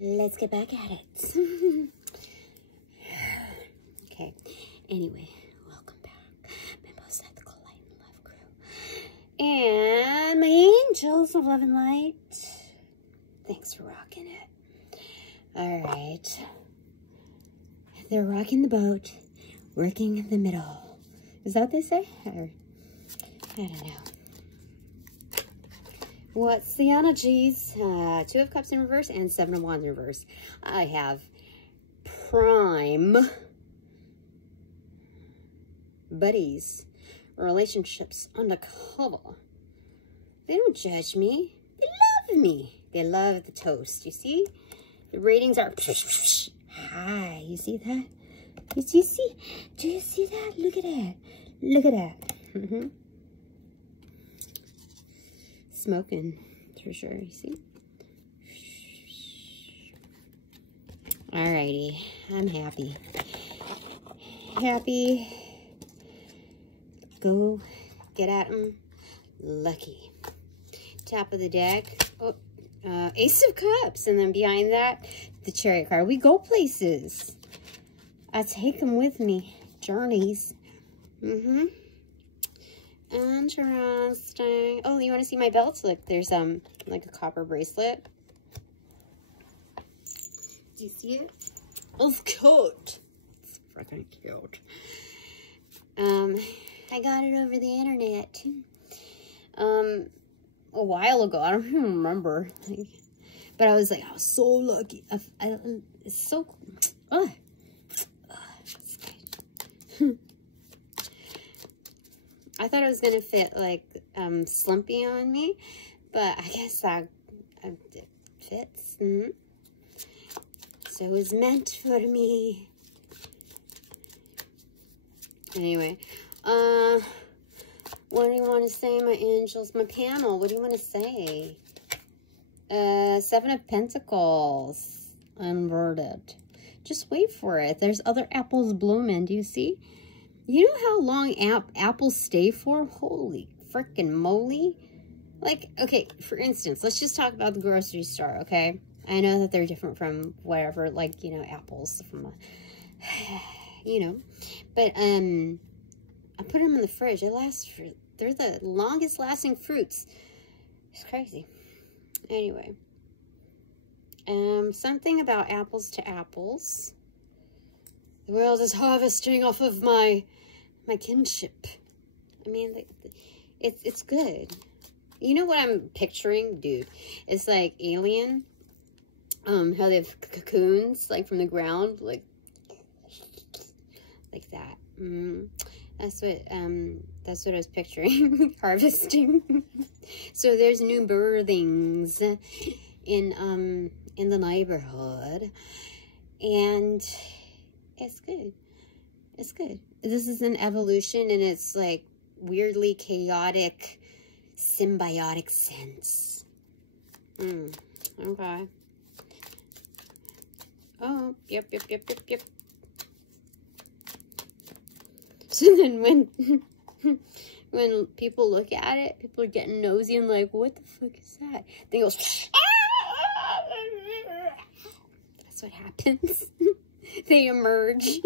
let's get back at it. Okay, anyway, welcome back, my most ethical light and love crew. And my angels of love and light. Thanks for rocking it. All right. They're rocking the boat, working in the middle. Is that what they say? Or, I don't know. What's the energies? 2 of Cups in reverse and 7 of Wands in reverse. I have prime buddies, relationships undercover. They don't judge me. They love me. They love the toast. You see? The ratings are high. You see that? Do you see that? Look at that. Look at that. Smoking for sure, you see? Alrighty, I'm happy. Happy. Go get at them. Lucky. Top of the deck. Oh, Ace of Cups. And then behind that, the Chariot card. We go places. I take them with me. Journeys. Interesting. Oh, you want to see my belts? Look, there's like a copper bracelet. Do you see it? It's cute. It's freaking cute. I got it over the internet. A while ago. I don't even remember. But I was like, I was so lucky. It's so. I thought it was gonna fit like slumpy on me, but I guess it fits. So it was meant for me. Anyway, what do you want to say, my angels? My panel, what do you want to say? 7 of Pentacles, inverted. Just wait for it. There's other apples blooming. Do you see? You know how long apples stay for? Holy freaking moly. Like, okay, for instance, let's just talk about the grocery store, okay? I know that they're different from whatever, like, you know, apples from, you know. But, I put them in the fridge. They're the longest lasting fruits. It's crazy. Anyway. Something about apples to apples. The world is harvesting off of my kinship. I mean, it's good. You know what I'm picturing, dude? It's like Alien. How they have cocoons, like from the ground, like that. That's what I was picturing. Harvesting. So there's new birthings in the neighborhood, and it's good. It's good. This is an evolution, and it's like weirdly chaotic, symbiotic sense. Okay. Oh, yep. So then when people look at it, people are getting nosy and like, what the fuck is that? They go, that's what happens. They emerge.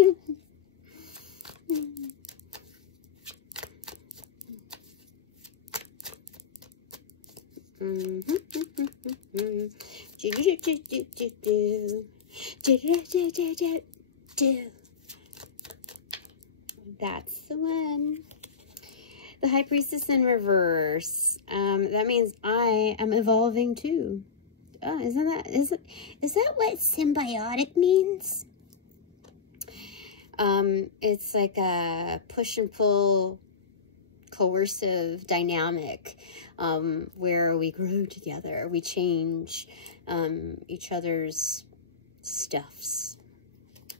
That's the one. The High Priestess in reverse. That means I am evolving too. Oh, is that what symbiotic means? It's like a push and pull, coercive dynamic, where we grow together, we change each other's stuffs.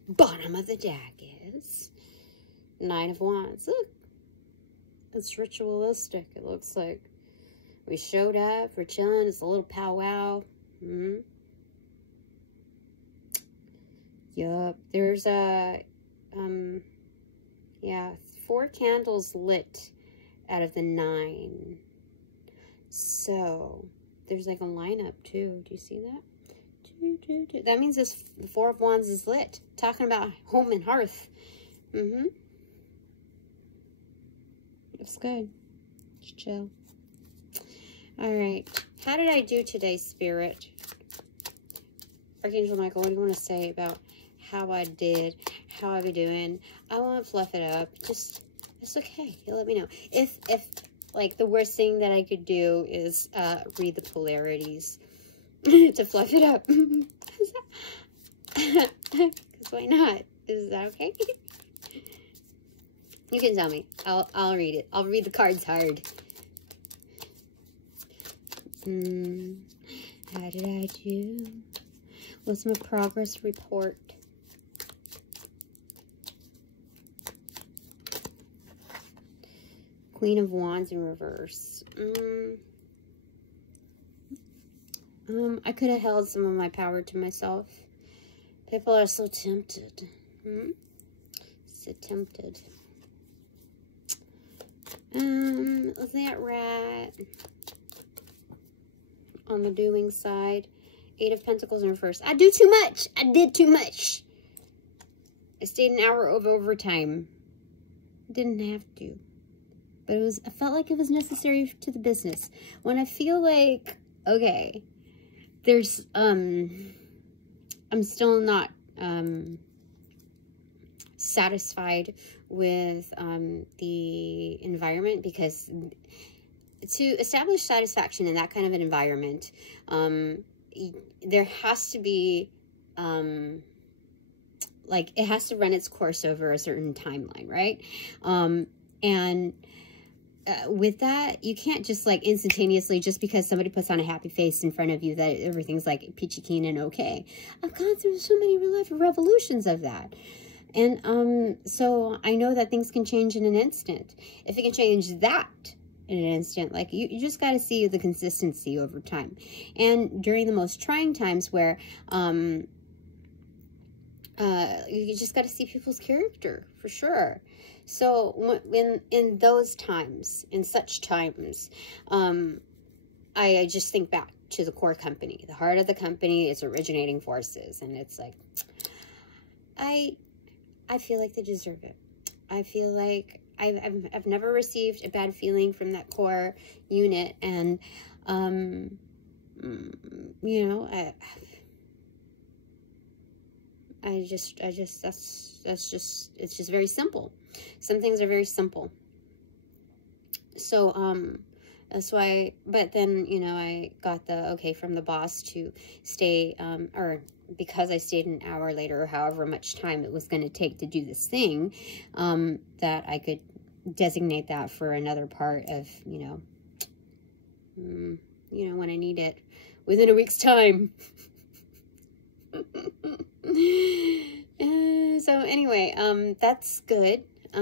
Bottom of the deck is Knight of Wands. Look, it's ritualistic. It looks like we showed up, we're chilling, it's a little powwow. Yup, there's a yeah, 4 candles lit out of the 9. So there's like a lineup too. Do you see that? 2, That means this Four of Wands is lit. Talking about home and hearth. It's good. Just chill. All right. How did I do today, Spirit? Archangel Michael, what do you want to say about how I did? How I be doing? I won't fluff it up. Just, it's okay. You let me know. If like the worst thing that I could do is read the polarities to fluff it up. Because why not? Is that okay? You can tell me. I'll read it. I'll read the cards hard. How did I do? What's my progress report? Queen of Wands in reverse. I could have held some of my power to myself. People are so tempted. So tempted. That rat on the doing side. 8 of Pentacles in reverse. I do too much. I did too much. I stayed an hour of overtime. Didn't have to. But it was, I felt like it was necessary to the business. When I feel like, okay, there's, I'm still not, satisfied with, the environment, because to establish satisfaction in that kind of an environment, there has to be, like, it has to run its course over a certain timeline, right? And with that, you can't just like instantaneously, just because somebody puts on a happy face in front of you, that everything's like peachy keen and okay. I've gone through so many revolutions of that. And so I know that things can change in an instant. If it can change that in an instant, like you just got to see the consistency over time. And during the most trying times where you just got to see people's character, for sure. So in those times, in such times, I just think back to the core company, the heart of the company, its originating forces, and it's like, I feel like they deserve it. I feel like I've never received a bad feeling from that core unit, and you know, it's just very simple. Some things are very simple. So, that's why, but then, you know, I got the okay from the boss to stay, or because I stayed an hour later, or however much time it was going to take to do this thing, that I could designate that for another part of, you know, when I need it within a week's time. So anyway, that's good. I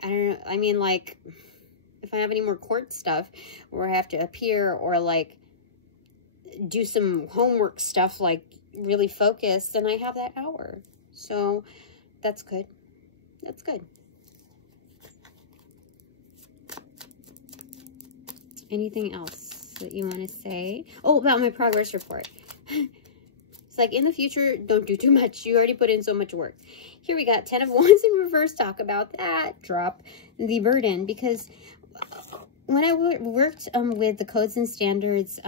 don't know. I mean, like, if I have any more court stuff where I have to appear or like do some homework stuff, like really focus, then I have that hour. So that's good. That's good. Anything else that you want to say? Oh, about my progress report. It's like, in the future, don't do too much. You already put in so much work. Here we got 10 of Wands in reverse. Talk about that. Drop the burden. Because when I worked with the codes and standards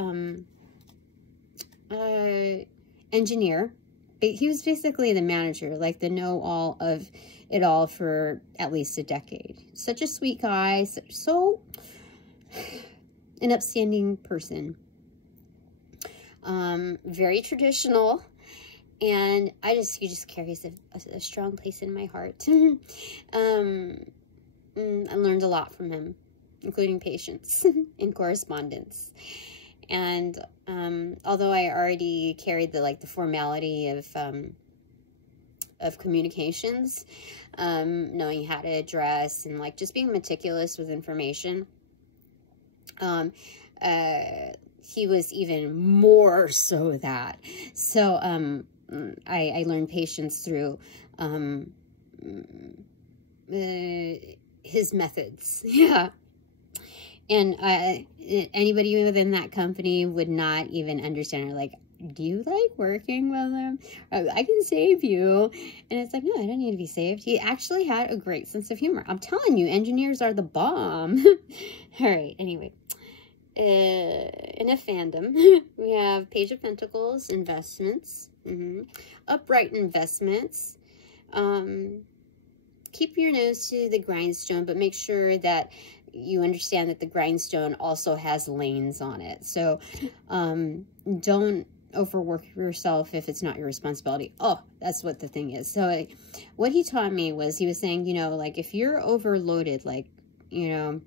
engineer, he was basically the manager, like the know-all of it all for at least a decade. Such a sweet guy. So an upstanding person. Very traditional, and he just carries a strong place in my heart. I learned a lot from him, including patience and correspondence. And although I already carried the formality of communications, knowing how to address and like just being meticulous with information, he was even more so that. So I learned patience through his methods. Yeah. And anybody within that company would not even understand. Like, do you like working with him? I can save you. And it's like, no, I don't need to be saved. He actually had a great sense of humor. I'm telling you, engineers are the bomb. All right, anyway. In a fandom, we have Page of Pentacles, investments, upright investments. Keep your nose to the grindstone, but make sure that you understand that the grindstone also has lanes on it. So don't overwork yourself if it's not your responsibility. Oh, that's what the thing is. So what he taught me was, he was saying, you know, like, if you're overloaded, like, you know,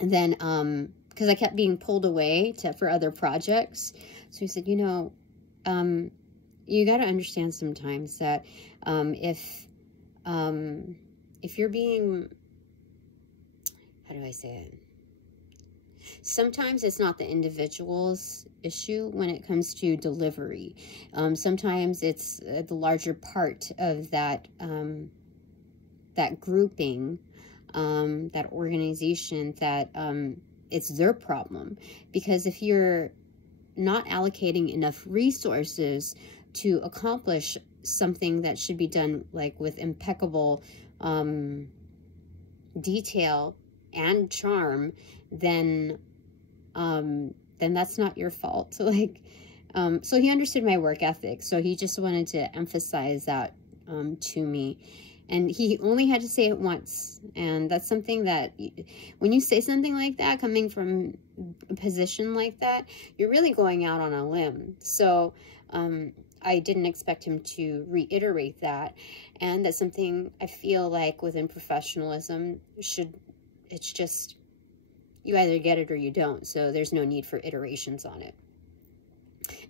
then because I kept being pulled away for other projects. So he said, you know, you got to understand sometimes that if you're being, how do I say it? Sometimes it's not the individual's issue when it comes to delivery. Sometimes it's the larger part of that that grouping, that organization, that it's their problem. Because if you're not allocating enough resources to accomplish something that should be done like with impeccable detail and charm, then that's not your fault. So like, so he understood my work ethic. So he just wanted to emphasize that to me. And he only had to say it once. And that's something that, when you say something like that, coming from a position like that, you're really going out on a limb. So I didn't expect him to reiterate that. And that's something I feel like within professionalism it's just, you either get it or you don't. So there's no need for iterations on it.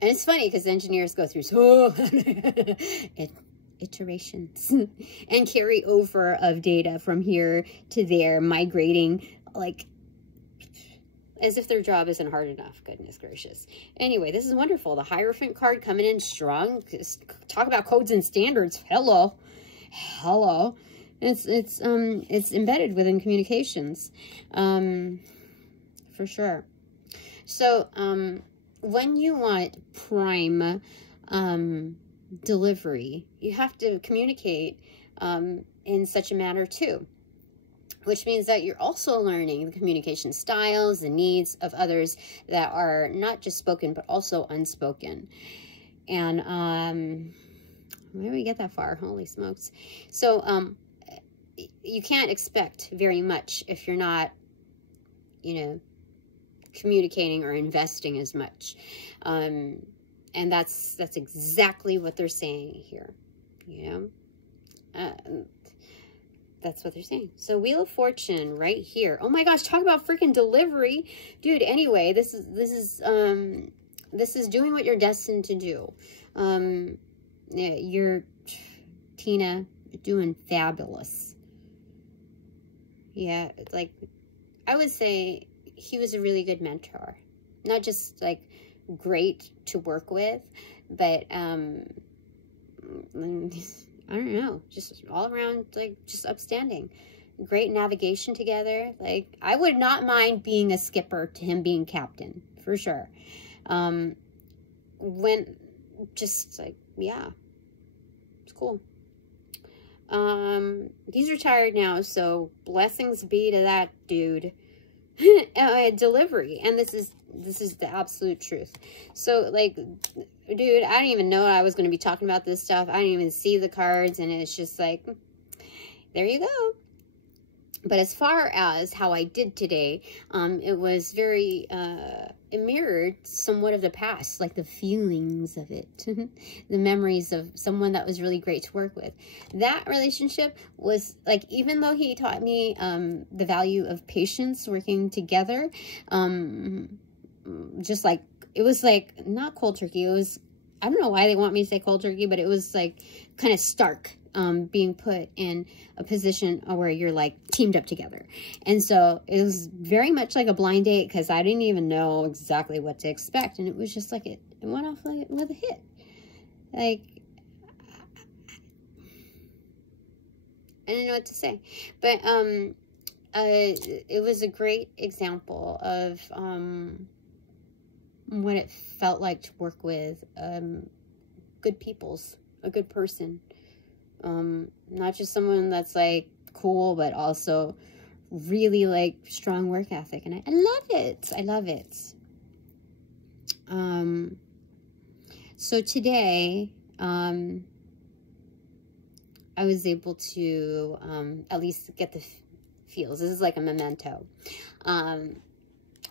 And it's funny because engineers go through so iterations and carry over of data from here to there, migrating, like, as if their job isn't hard enough. Goodness gracious. Anyway, this is wonderful. The Hierophant card coming in strong. Talk about codes and standards. Hello. It's embedded within communications, for sure. So when you want prime delivery, you have to communicate in such a manner too, which means that you're also learning the communication styles, the needs of others that are not just spoken but also unspoken. And where do we get that far? Holy smokes. So you can't expect very much if you're not, you know, communicating or investing as much. And that's exactly what they're saying here, you know. That's what they're saying. So Wheel of Fortune right here. Oh my gosh, talk about freaking delivery, dude. Anyway, this is doing what you're destined to do. Yeah, you're, Tina, doing fabulous. Yeah, like, I would say he was a really good mentor. Not just like great to work with, but I don't know, just all around, like, just upstanding. Great navigation together. Like, I would not mind being a skipper to him being captain, for sure. When, just like, yeah, it's cool. He's retired now, so blessings be to that dude. Delivery, and this is the absolute truth. So, like, dude, I didn't even know I was going to be talking about this stuff. I didn't even see the cards, and it's just like, there you go. But as far as how I did today, it was very, it mirrored somewhat of the past, like the feelings of it, the memories of someone that was really great to work with. That relationship was like, even though he taught me the value of patience, working together, just like, it was like, not cold turkey, it was, I don't know why they want me to say cold turkey, but it was like kind of stark. Being put in a position where you're like teamed up together. And so it was very much like a blind date, because I didn't even know exactly what to expect. And it was just like, it went off like, with a hit. Like, I didn't know what to say. But it was a great example of what it felt like to work with good peoples, a good person. Not just someone that's like cool, but also really like strong work ethic. And I love it. I love it. So today, I was able to at least get the feels. This is like a memento.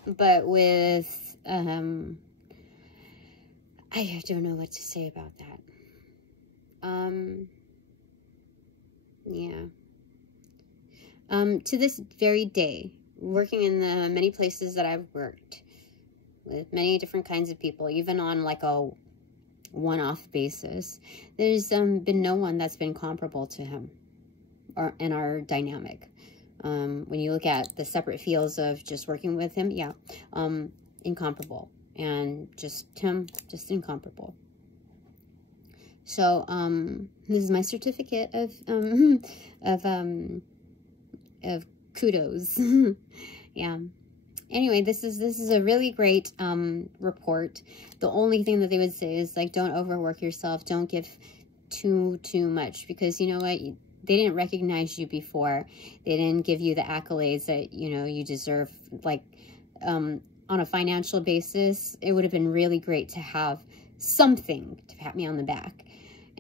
But with, I don't know what to say about that. Yeah. To this very day, working in the many places that I've worked with many different kinds of people, even on like a one-off basis, there's been no one that's been comparable to him or in our dynamic. When you look at the separate feels of just working with him, yeah, incomparable. And just him, just incomparable. So, this is my certificate of kudos. Yeah. Anyway, this is a really great report. The only thing that they would say is like, don't overwork yourself. Don't give too much, because you know what? They didn't recognize you before. They didn't give you the accolades that, you know, you deserve. Like, on a financial basis, it would have been really great to have something to pat me on the back.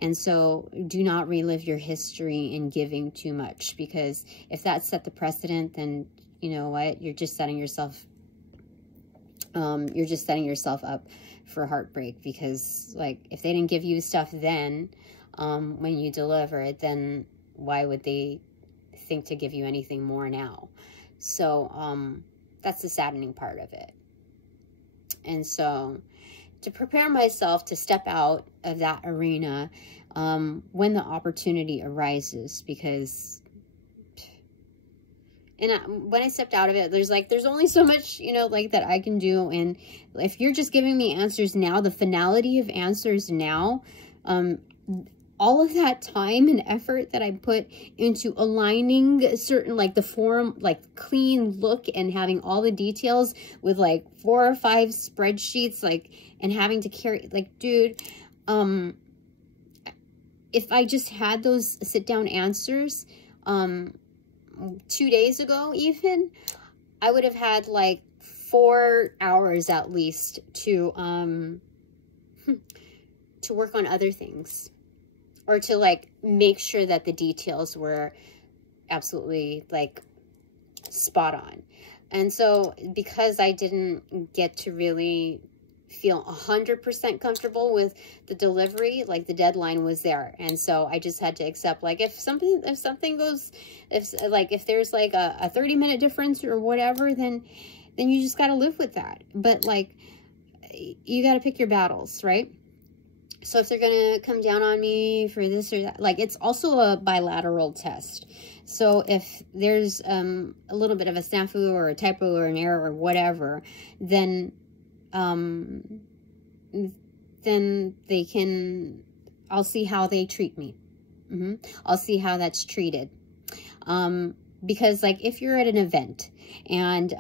And so do not relive your history in giving too much, because if that set the precedent, then you know what? You're just setting yourself up for heartbreak, because like if they didn't give you stuff then, when you deliver it, then why would they think to give you anything more now? So that's the saddening part of it. And so to prepare myself to step out of that arena when the opportunity arises, because when I stepped out of it, there's only so much, you know, like that I can do. And if you're just giving me answers now, the finality of answers now, all of that time and effort that I put into aligning certain, like the form, like clean look, and having all the details with like 4 or 5 spreadsheets, like, and having to carry, like, dude, if I just had those sit down answers, 2 days ago even, I would have had like 4 hours at least to work on other things, or to like make sure that the details were absolutely like spot on. And so because I didn't get to really feel 100% comfortable with the delivery, like the deadline was there, and so I just had to accept, like, if something goes, if there's like a 30-minute difference or whatever, then you just got to live with that. But like, you got to pick your battles, right? So if they're gonna come down on me for this or that, like, it's also a bilateral test. So if there's a little bit of a snafu or a typo or an error or whatever, then they can, I'll see how they treat me. I'll see how that's treated. Because like if you're at an event and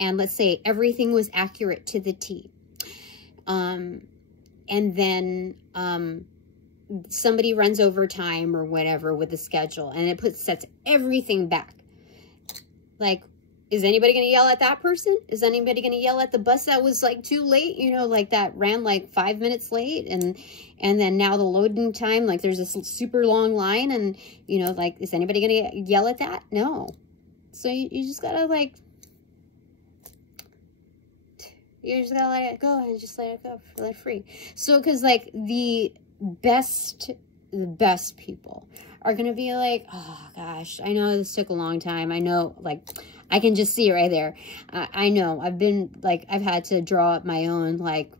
let's say everything was accurate to the T, and then somebody runs overtime or whatever with the schedule, and it sets everything back. Like, is anybody going to yell at that person? Is anybody going to yell at the bus that was like too late? You know, like that ran like 5 minutes late, and then now the loading time, like there's this super long line, and you know, like, is anybody going to yell at that? No. So you just got to like, you just gotta let it go and just let it go, let it free. So, because like the best people are gonna be like, oh gosh, I know this took a long time. I know, like, I can just see it right there. I know I've been like, I've had to draw up my own like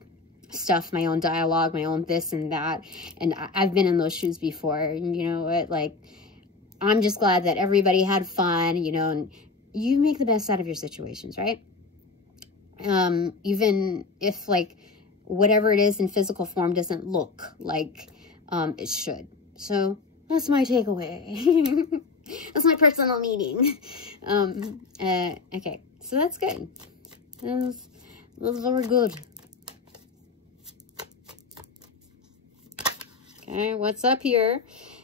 stuff, my own dialogue, my own this and that, and I've been in those shoes before. And you know what? Like, I'm just glad that everybody had fun, you know, and you make the best out of your situations, right? Even if like whatever it is in physical form doesn't look like it should. So that's my takeaway. That's my personal meeting. Okay, so that's good. Those were good. Okay, what's up here?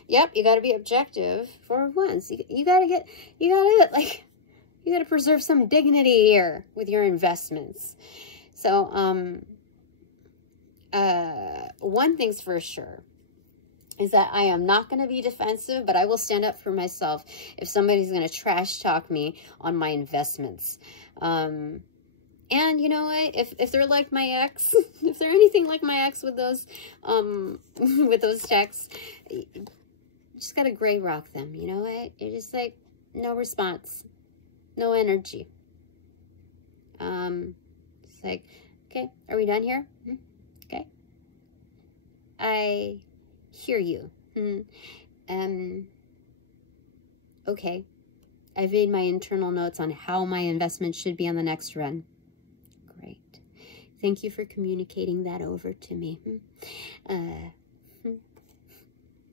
Yep, you got to be objective for once. You gotta preserve some dignity here with your investments. So, one thing's for sure is that I am not going to be defensive, but I will stand up for myself if somebody's going to trash talk me on my investments. And you know what? If they're like my ex, if they're anything like my ex with those texts, you just got to gray rock them. You know what? You're just like, no response, no energy. It's like, okay, are we done here? Okay. I hear you. Okay. I've made my internal notes on how my investment should be on the next run. Great. Thank you for communicating that over to me.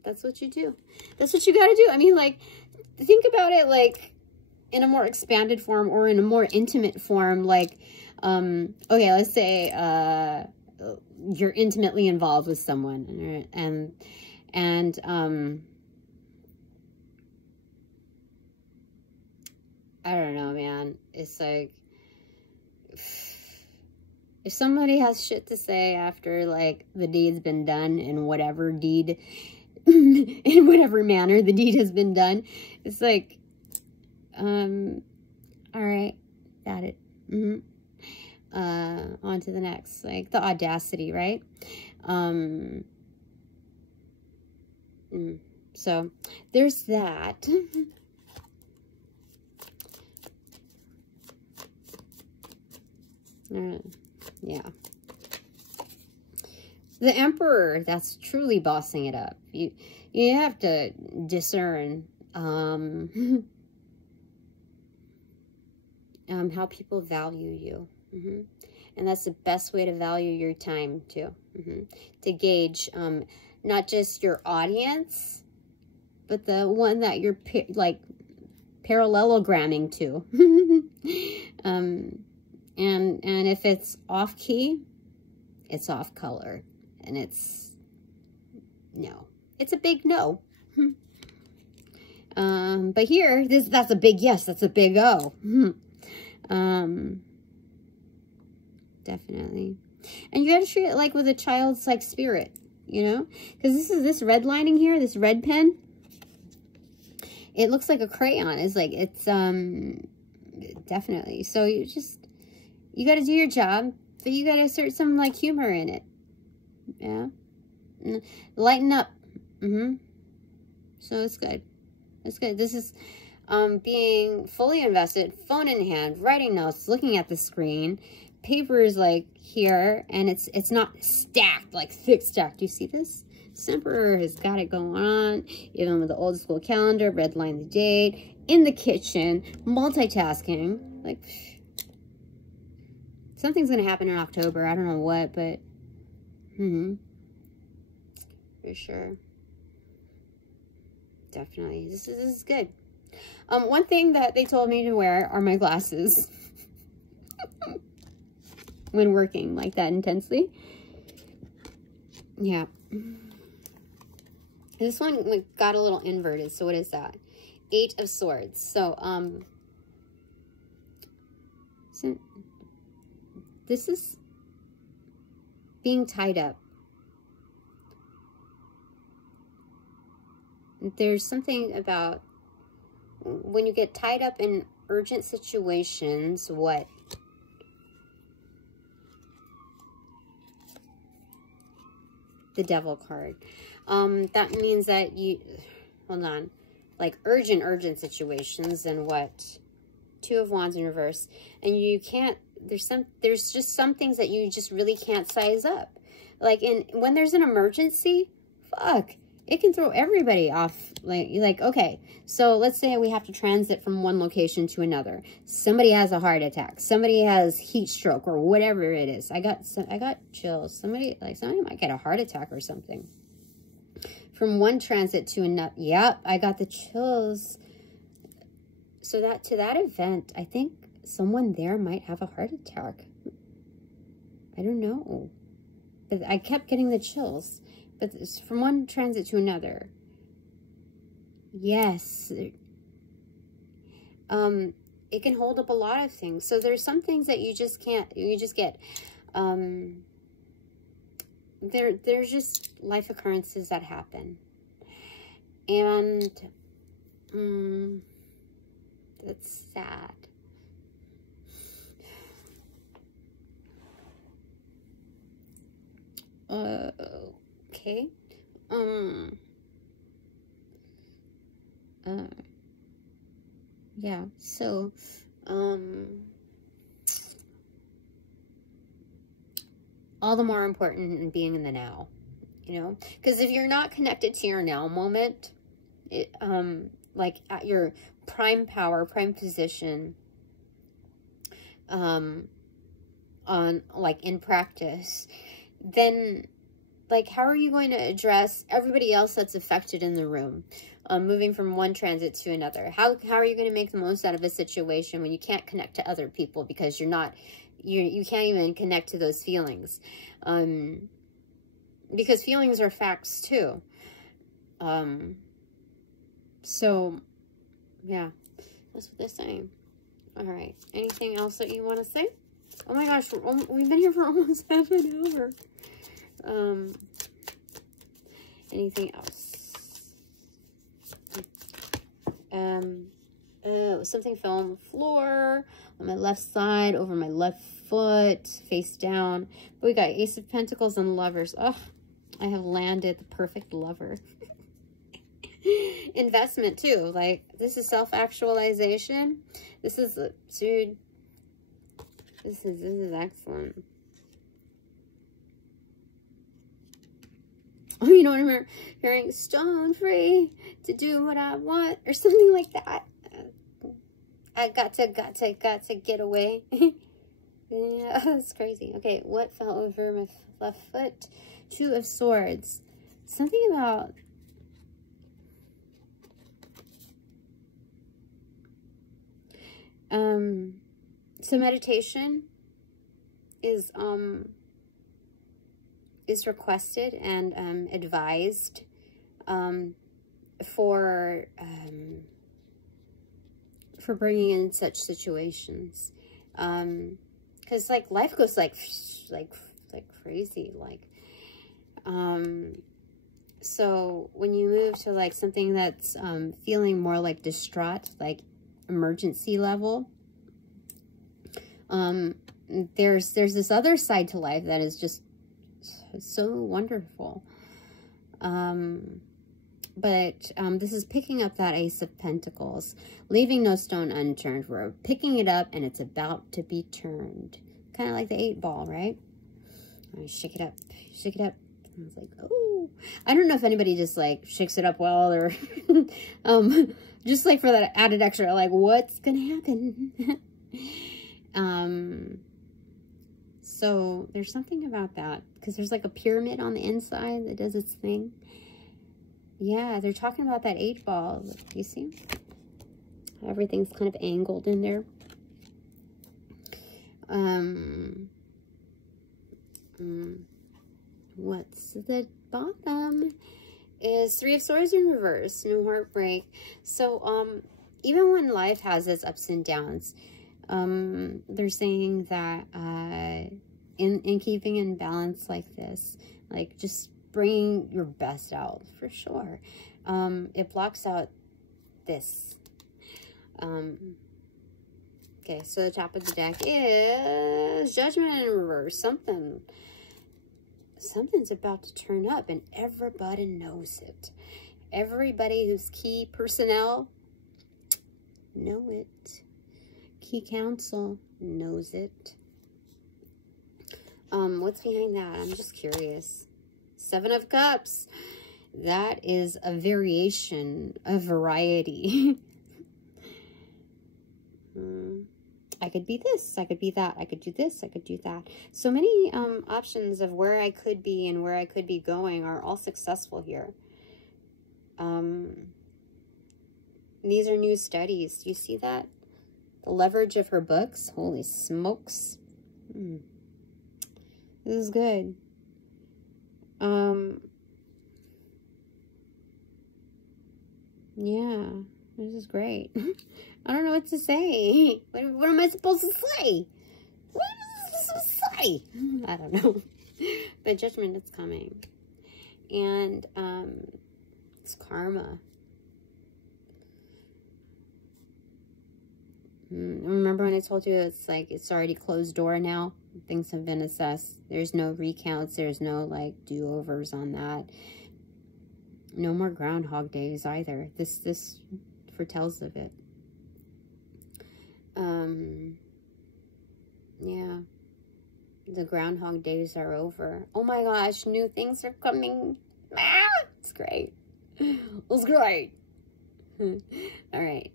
That's what you do. That's what you got to do. I mean, like, think about it, like, in a more expanded form or in a more intimate form. Like, okay, let's say you're intimately involved with someone, and I don't know, man. It's like, if somebody has shit to say after, like, the deed's been done in whatever deed, in whatever manner the deed has been done, it's like, all right, got it. On to the next. Like, the audacity, right? So there's that. Yeah. The Emperor, that's truly bossing it up. You have to discern how people value you. And that's the best way to value your time too. To gauge not just your audience, but the one that you're like parallelogramming to. And if it's off key, it's off color, and it's no. It's a big no. But here, that's a big yes. That's a big O. Definitely. And you got to treat it like with a child's like spirit, you know, because this red lining here, this red pen, it looks like a crayon. It's like, it's definitely. So you got to do your job, but you got to insert some like humor in it. Yeah. Lighten up. So it's good. It's good. This is being fully invested, phone in hand, writing notes, looking at the screen. Paper is like here, and it's not stacked, like thick stacked. Do you see this? Emperor has got it going on, even with the old school calendar, redline the date, in the kitchen, multitasking. Like, something's gonna happen in October. I don't know what, but for sure. Definitely. This is good. One thing that they told me to wear are my glasses. When working like that intensely. Yeah. This one got a little inverted. So what is that? 8 of Swords. So, this is being tied up. There's something about when you get tied up in urgent situations, what? The Devil card. That means that you, hold on, like urgent situations, and what? 2 of Wands in reverse. And you can't, there's just some things that you just really can't size up. Like when there's an emergency, fuck, it can throw everybody off. Like, okay, so let's say we have to transit from one location to another. Somebody has a heart attack. Somebody has heat stroke or whatever it is. I got chills. Somebody might get a heart attack or something. From one transit to another. Yep, I got the chills. So that to that event, I think someone there might have a heart attack. I don't know. But I kept getting the chills. But it's from one transit to another. Yes. It can hold up a lot of things. So there's some things that you just can't, you just get, there's just life occurrences that happen. And, that's sad. Okay. Yeah, so, all the more important in being in the now, you know, because if you're not connected to your now moment, it, like at your prime power, prime position, on like in practice, then like, how are you going to address everybody else that's affected in the room? Moving from one transit to another. How are you going to make the most out of a situation when you can't connect to other people because you're not, you can't even connect to those feelings? Because feelings are facts too. So, yeah, that's what they're saying. All right. Anything else that you want to say? Oh my gosh, we've been here for almost half an hour. Anything else? Something fell on the floor on my left side, over my left foot, face down. But we got Ace of Pentacles and Lovers. Oh, I have landed the perfect lover. Investment too. Like, this is self-actualization. This is, dude, this is excellent. Oh, you know what I remember hearing? Stone free to do what I want, or something like that. I got to get away. Yeah, that's crazy. Okay, what fell over my left foot? Two of Swords. Something about so meditation is requested and advised for bringing in such situations, because like life goes like crazy, like so when you move to like something that's feeling more like distraught, like emergency level, there's this other side to life that is just so wonderful. But this is picking up that Ace of Pentacles, leaving no stone unturned. We're picking it up and it's about to be turned, kind of like the 8-ball, right? Shake it up, shake it up. I was like, oh, I don't know if anybody just like shakes it up well, or just like for that added extra, like what's gonna happen. So there's something about that, because there's like a pyramid on the inside that does its thing. Yeah, they're talking about that 8-ball. Do you see? Everything's kind of angled in there. What's the bottom? Is 3 of Swords in reverse. No heartbreak. So, even when life has its ups and downs, they're saying that in keeping in balance like this, like just bringing your best out for sure. It blocks out this. Okay, so the top of the deck is Judgment in reverse. Something's about to turn up, and everybody knows it. Everybody who's key personnel know it. Key council knows it. What's behind that? I'm just curious. 7 of Cups. That is a variation, a variety. I could be this, I could be that, I could do this, I could do that. So many options of where I could be and where I could be going are all successful here. These are new studies. Do you see that? The leverage of her books. Holy smokes. This is good. Yeah, this is great. I don't know what to say. What am I supposed to say? What am I supposed to say? I don't know. But judgment is coming. And it's karma. Remember when I told you it's like it's already closed door now? Things have been assessed. There's no recounts. There's no like do-overs on that. No more Groundhog Days either. This foretells of it. Yeah. The Groundhog Days are over. Oh my gosh, new things are coming. Ah, it's great. It's great. All right.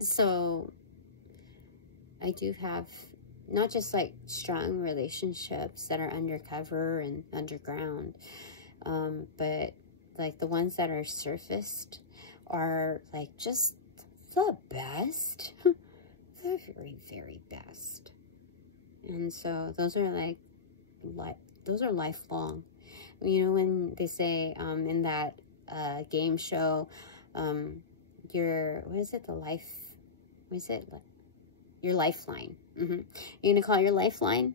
So I do have not just like strong relationships that are undercover and underground, but like the ones that are surfaced are like just the best. The very, very best. And so those are like those are lifelong. You know, when they say in that game show, your your lifeline. You're gonna call it your lifeline.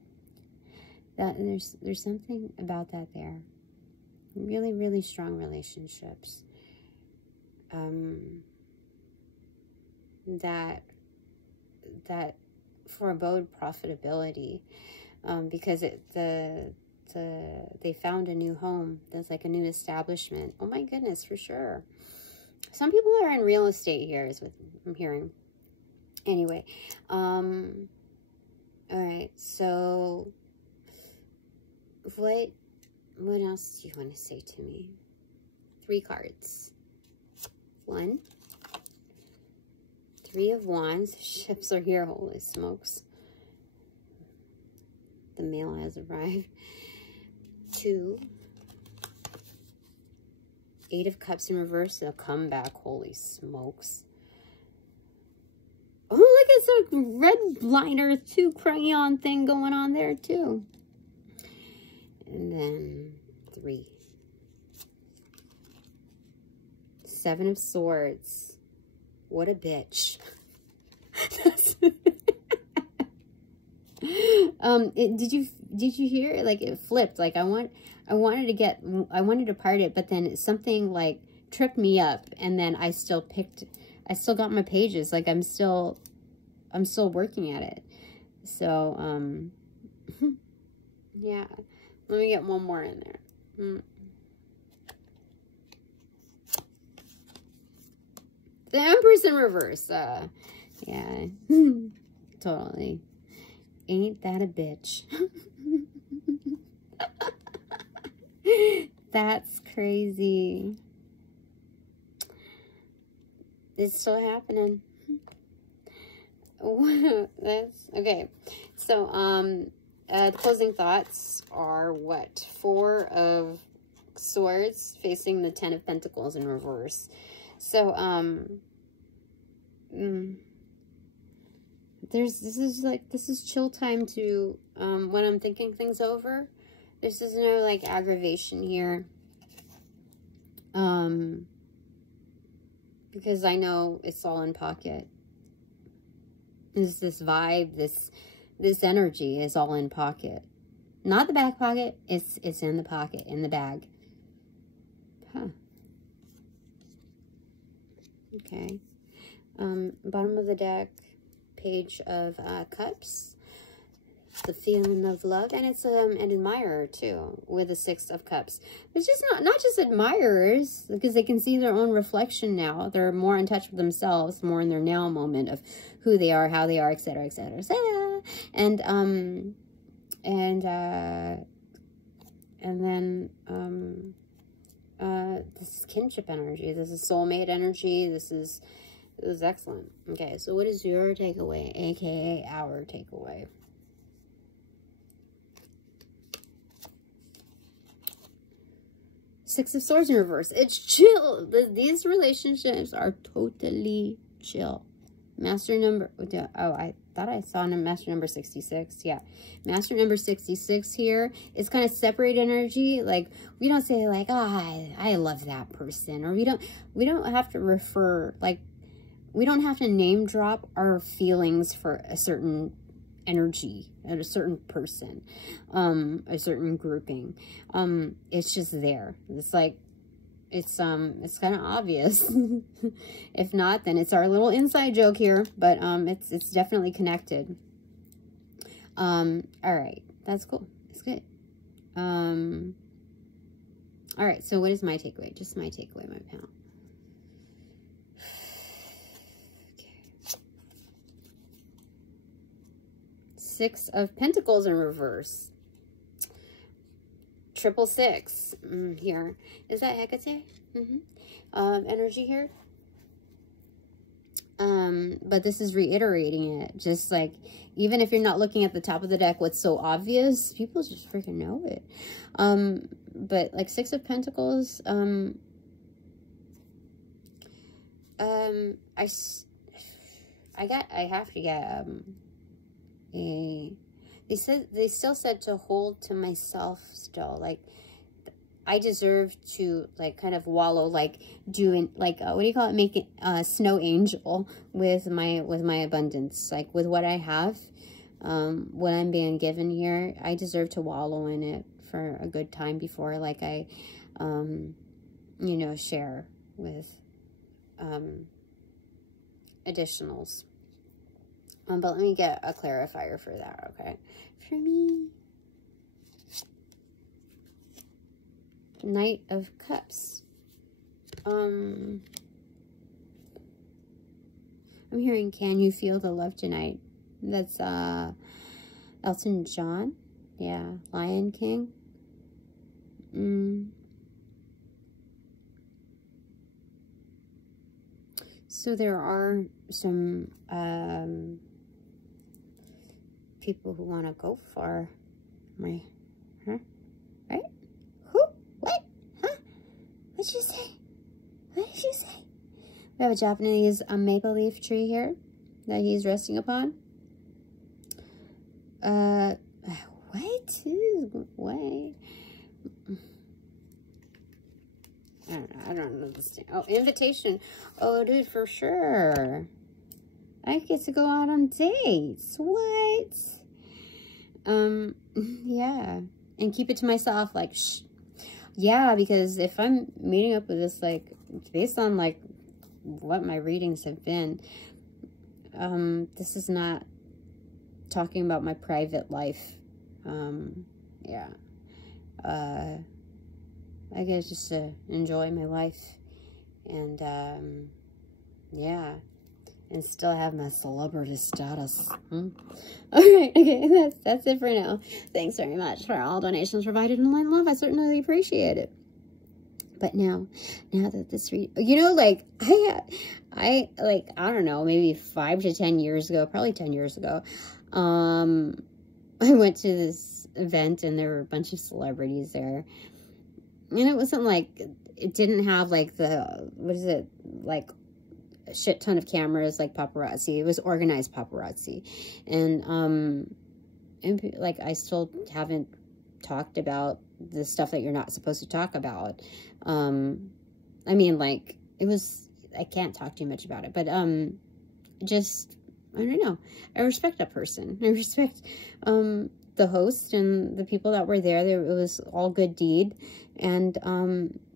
That, and there's something about that there. Really, really strong relationships. That forebode profitability, because they found a new home. That's like a new establishment. Oh my goodness, for sure. Some people are in real estate here, is what I'm hearing. Anyway, all right. So, what else do you want to say to me? 3 cards. 1. 3 of Wands. Ships are here. Holy smokes. The mail has arrived. 2. 8 of Cups in reverse. They'll come back. Holy smokes. Oh, look, it's a red liner 2 crayon thing going on there too. And then 3. 7 of Swords. What a bitch. Did you hear? Like, it flipped. Like, I wanted to part it, but then something like tripped me up, and then I still got my pages. Like, I'm still working at it. So, yeah. Let me get one more in there. The Empress in reverse. Yeah. Totally. Ain't that a bitch? That's crazy. It's still happening. That's okay. So, the closing thoughts are what? 4 of Swords facing the 10 of Pentacles in reverse. So, this is chill time to, when I'm thinking things over. This is no, like, aggravation here. Because I know it's all in pocket. This vibe, this energy is all in pocket. Not the back pocket, it's in the pocket, in the bag. Huh. Okay. Bottom of the deck, Page of Cups. The feeling of love, and it's an admirer too, with a 6 of Cups. It's just not just admirers, because they can see their own reflection now. They're more in touch with themselves, more in their now moment of who they are, how they are, etc., etc., etc. And then this is kinship energy. This is soulmate energy. This is excellent. Okay, so what is your takeaway, aka our takeaway? Six of Swords in reverse. It's chill. These relationships are totally chill. Master number, oh, I thought I saw master number 66. Yeah, master number 66 here. It's kind of separate energy. Like, we don't say like, oh, I love that person, or we don't have to refer, like, we don't have to name drop our feelings for a certain energy at a certain person, a certain grouping. It's just there. It's like, it's kind of obvious. If not, then it's our little inside joke here, but it's definitely connected. All right, that's cool. It's good. All right, so what is my takeaway? Just my takeaway, my pal. Okay. Six of Pentacles in reverse. 666 here. Is that Hecate? Energy here. But this is reiterating it. Just like, even if you're not looking at the top of the deck, what's so obvious, people just freaking know it. But like Six of Pentacles, I have to get, they still said to hold to myself still, like, I deserve to, like, kind of wallow, like, doing, like, what do you call it, make it, snow angel with my abundance, like, with what I have, what I'm being given here. I deserve to wallow in it for a good time before, like, I, you know, share with, additionals. But let me get a clarifier for that, okay? For me. Knight of Cups. I'm hearing, can you feel the love tonight? That's Elton John. Yeah, Lion King. So there are some people who want to go for my, huh? Right? Who? What? Huh? What'd you say? What did you say? We have a Japanese maple leaf tree here that he's resting upon. What? What? I don't know this thing. Oh, invitation. Oh, dude, for sure. I get to go out on dates. What? Yeah. And keep it to myself, like, shh. Yeah, because if I'm meeting up with this, like, based on, like, what my readings have been, this is not talking about my private life. Yeah. I get just to enjoy my life, and, yeah, and still have my celebrity status. Alright, okay, that's it for now. Thanks very much for all donations provided in line love. I certainly appreciate it. But now that this you know, like, I don't know, maybe 5 to 10 years ago, probably 10 years ago, I went to this event, and there were a bunch of celebrities there. And it wasn't like, it didn't have like the, what is it, like a shit ton of cameras, like paparazzi. It was organized paparazzi. And like, I still haven't talked about the stuff that you're not supposed to talk about. I mean, like, it was, I can't talk too much about it, but just, I don't know. I respect that person. I respect the host and the people that were there. It was all good deed. And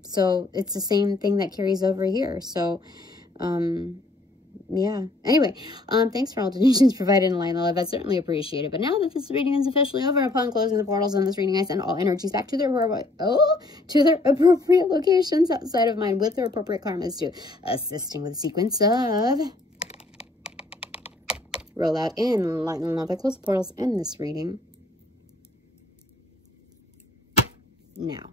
so it's the same thing that carries over here. So yeah. Anyway, thanks for all donations provided in line love. I certainly appreciate it. But now that this reading is officially over, upon closing the portals on this reading, I send all energies back to their appropriate locations outside of mine, with their appropriate karmas, to assisting with the sequence of roll out in light and love. I close the portals in this reading now.